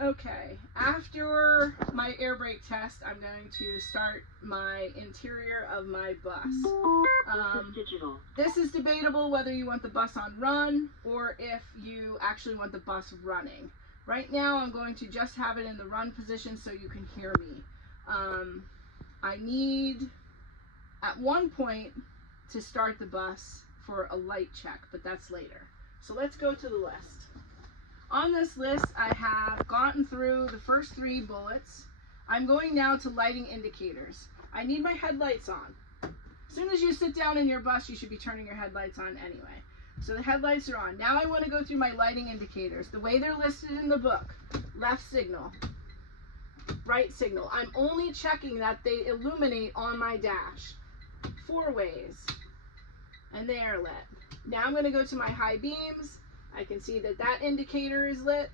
Okay, after my air brake test, I'm going to start my interior of my bus. This is debatable whether you want the bus on run or if you actually want the bus running. Right now, I'm going to just have it in the run position so you can hear me. I need, at one point, to start the bus for a light check, but that's later. So let's go to the list. On this list, I have gotten through the first 3 bullets. I'm going now to lighting indicators. I need my headlights on. As soon as you sit down in your bus, you should be turning your headlights on anyway. So the headlights are on. Now I want to go through my lighting indicators. The way they're listed in the book: left signal, right signal. I'm only checking that they illuminate on my dash. 4 ways, and they are lit. Now I'm going to go to my high beams. I can see that that indicator is lit.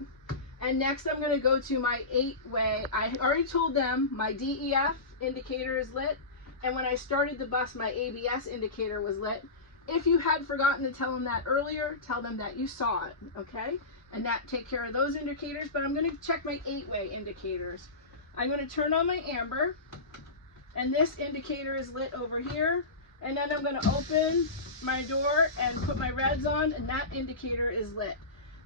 And next I'm going to go to my 8-way. I already told them my DEF indicator is lit. And when I started the bus, my ABS indicator was lit. If you had forgotten to tell them that earlier, tell them that you saw it, okay? And that take care of those indicators. But I'm going to check my 8-way indicators. I'm going to turn on my amber. And this indicator is lit over here. And then I'm going to open my door and put my reds on, and that indicator is lit.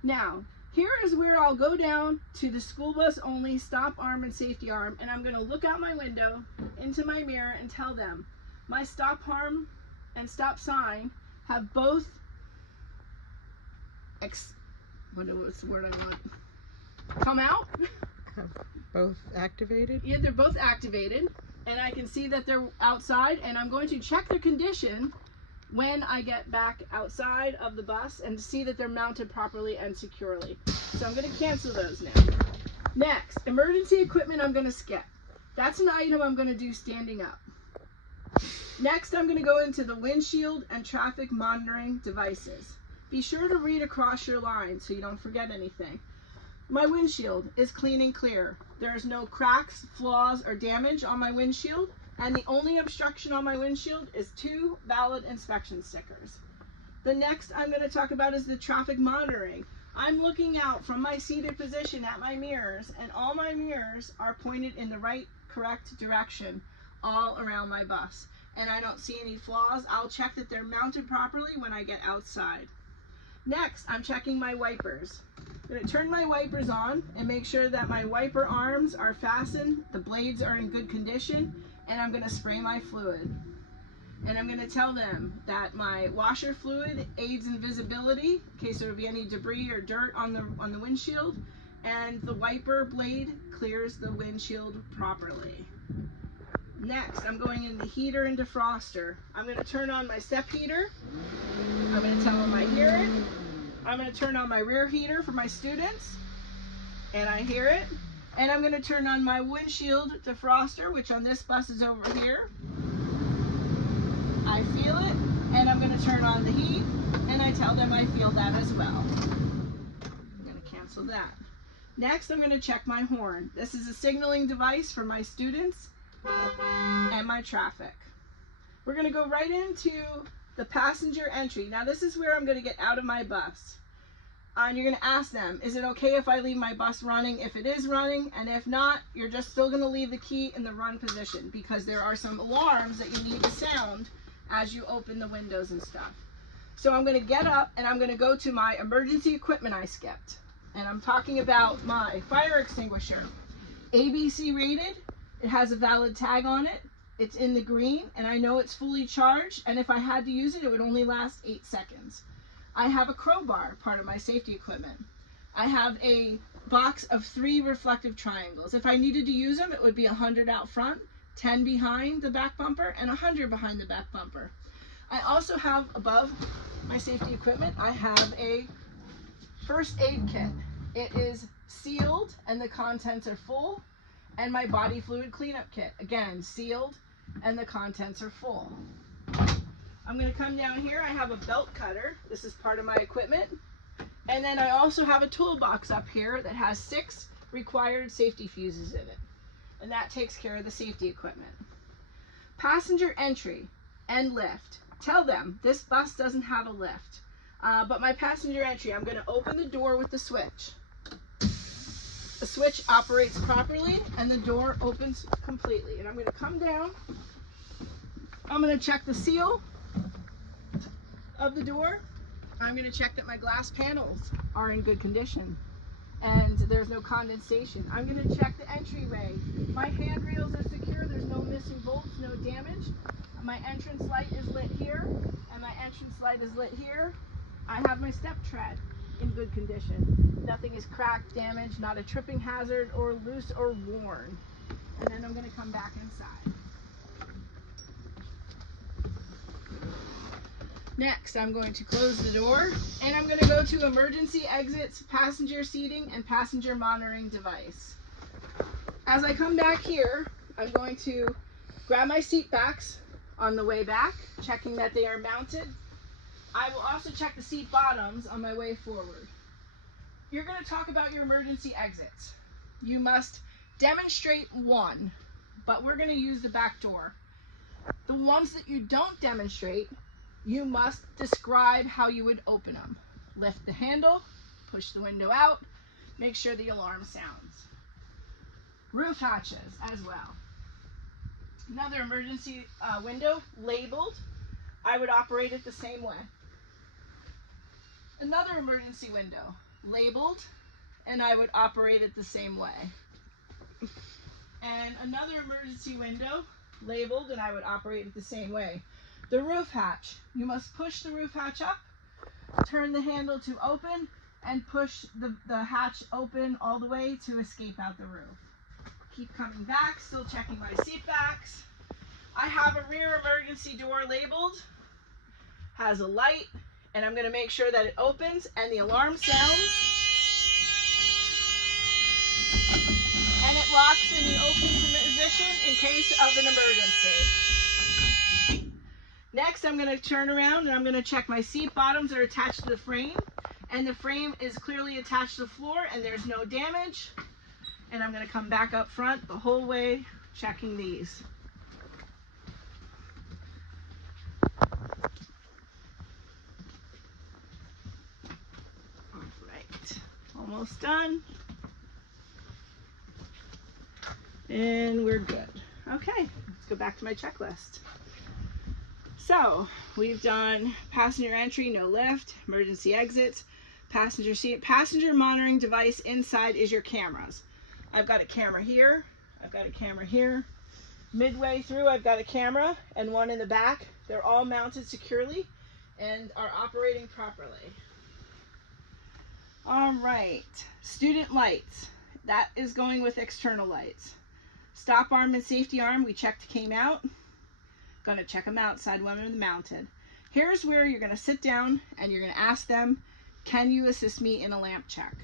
Now, here is where I'll go down to the school bus only stop arm and safety arm, and I'm going to look out my window into my mirror and tell them my stop arm and stop sign have both what's the word I want? Come out? Both activated? Yeah, they're both activated, and I can see that they're outside, and I'm going to check their condition when I get back outside of the bus and see that they're mounted properly and securely. So I'm going to cancel those now. Next, emergency equipment I'm going to skip. That's an item I'm going to do standing up. Next, I'm going to go into the windshield and traffic monitoring devices. Be sure to read across your line so you don't forget anything. My windshield is clean and clear. There is no cracks, flaws, or damage on my windshield. And the only obstruction on my windshield is 2 valid inspection stickers. The next I'm going to talk about is the traffic monitoring. I'm looking out from my seated position at my mirrors, and all my mirrors are pointed in the right, correct direction all around my bus. And I don't see any flaws. I'll check that they're mounted properly when I get outside. Next, I'm checking my wipers. I'm going to turn my wipers on and make sure that my wiper arms are fastened, the blades are in good condition, and I'm going to spray my fluid. And I'm going to tell them that my washer fluid aids in visibility in case there would be any debris or dirt on the windshield, and the wiper blade clears the windshield properly. Next, I'm going in the heater and defroster. I'm going to turn on my step heater. I'm going to tell them I hear it. I'm going to turn on my rear heater for my students, and I hear it. And I'm going to turn on my windshield defroster, which on this bus is over here. I feel it, and I'm going to turn on the heat, and I tell them I feel that as well. I'm going to cancel that. Next, I'm going to check my horn. This is a signaling device for my students and my traffic. We're going to go right into the passenger entry. Now, this is where I'm going to get out of my bus. And you're going to ask them, is it okay if I leave my bus running? If it is running, and if not, you're just still going to leave the key in the run position, because there are some alarms that you need to sound as you open the windows and stuff. So I'm going to get up and I'm going to go to my emergency equipment I skipped. And I'm talking about my fire extinguisher. ABC rated. It has a valid tag on it. It's in the green, and I know it's fully charged, and if I had to use it, it would only last 8 seconds. I have a crowbar, part of my safety equipment. I have a box of 3 reflective triangles. If I needed to use them, it would be 100 out front, 10 behind the back bumper, and 100 behind the back bumper. I also have, above my safety equipment, I have a first aid kit. It is sealed, and the contents are full, and my body fluid cleanup kit, again, sealed, and the contents are full. I'm going to come down here. I have a belt cutter. This is part of my equipment. And then I also have a toolbox up here that has 6 required safety fuses in it. And that takes care of the safety equipment. Passenger entry and lift. Tell them this bus doesn't have a lift. But my passenger entry, I'm going to open the door with the switch. the switch operates properly and the door opens completely. And I'm going to come down. I'm going to check the seal of the door. I'm going to check that my glass panels are in good condition and there's no condensation. I'm going to check the entryway. My handrails are secure. There's no missing bolts, no damage. My entrance light is lit here and my entrance light is lit here. I have my step tread in good condition. Nothing is cracked, damaged, not a tripping hazard or loose or worn. And then I'm going to come back inside. Next, I'm going to close the door and I'm going to go to emergency exits, passenger seating, and passenger monitoring device. As I come back here, I'm going to grab my seat backs on the way back, checking that they are mounted. I will also check the seat bottoms on my way forward. You're going to talk about your emergency exits. You must demonstrate one, but we're going to use the back door. The ones that you don't demonstrate, you must describe how you would open them. Lift the handle, push the window out, make sure the alarm sounds. Roof hatches as well. Another emergency window labeled, I would operate it the same way. Another emergency window labeled, and I would operate it the same way. And another emergency window labeled, and I would operate it the same way. The roof hatch, you must push the roof hatch up, turn the handle to open, and push the hatch open all the way to escape out the roof. Keep coming back, still checking my seat backs. I have a rear emergency door labeled, has a light, and I'm going to make sure that it opens and the alarm sounds. And it locks in the open position in case of an emergency. Next, I'm going to turn around and I'm going to check my seat bottoms are attached to the frame, and the frame is clearly attached to the floor and there's no damage. And I'm going to come back up front the whole way, checking these. All right, almost done. And we're good. Okay, let's go back to my checklist. So we've done passenger entry, no lift, emergency exits, passenger seat, passenger monitoring device inside is your cameras. I've got a camera here, I've got a camera here. Midway through, I've got a camera and one in the back. They're all mounted securely and are operating properly. All right, student lights. That is going with external lights. Stop arm and safety arm, we checked came out. Gonna check them outside when they're mounted. Here's where you're gonna sit down and you're gonna ask them, can you assist me in a lamp check?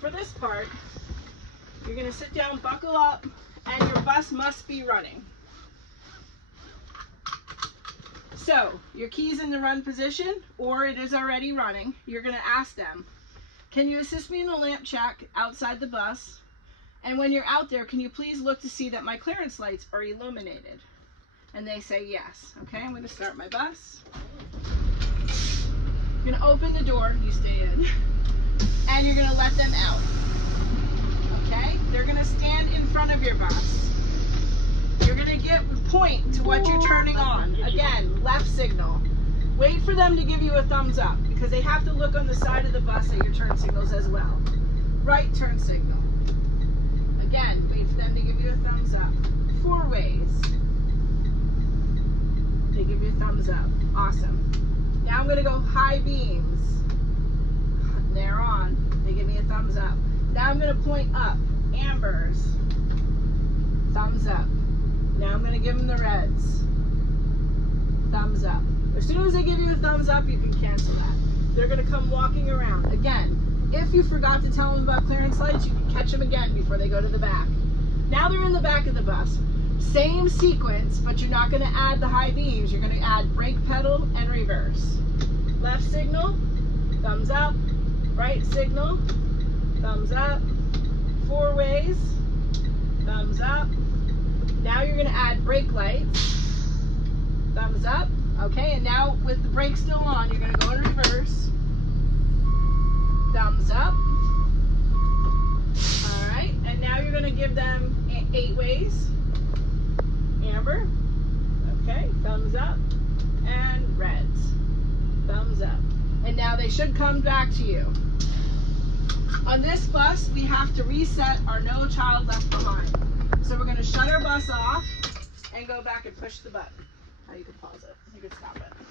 For this part, you're gonna sit down, buckle up, and your bus must be running. So, your key's in the run position, or it is already running. You're gonna ask them, can you assist me in a lamp check outside the bus? And when you're out there, can you please look to see that my clearance lights are illuminated? And they say yes. Okay, I'm gonna start my bus. You're gonna open the door, you stay in, and you're gonna let them out. Okay, they're gonna stand in front of your bus. You're gonna point to what you're turning on. Again, left signal. Wait for them to give you a thumbs up because they have to look on the side of the bus at your turn signals as well. Right turn signal. Again, wait for them to give you a thumbs up. 4 ways. They give you a thumbs up. Awesome. Now I'm going to go high beams. They're on. They give me a thumbs up. Now I'm going to point up. Ambers. Thumbs up. Now I'm going to give them the reds. Thumbs up. As soon as they give you a thumbs up, you can cancel that. They're going to come walking around. Again, if you forgot to tell them about clearance lights, you can catch them again before they go to the back. Now they're in the back of the bus. Same sequence, but you're not going to add the high beams. You're going to add brake pedal and reverse. Left signal, thumbs up. Right signal, thumbs up. 4 ways, thumbs up. Now you're going to add brake lights, thumbs up. Okay, and now with the brake still on, you're going to go in reverse. Thumbs give them 8 ways. Amber. Okay, thumbs up. And reds. Thumbs up. And now they should come back to you. On this bus, we have to reset our No Child Left Behind. So we're going to shut our bus off and go back and push the button. Now you can pause it. You can stop it.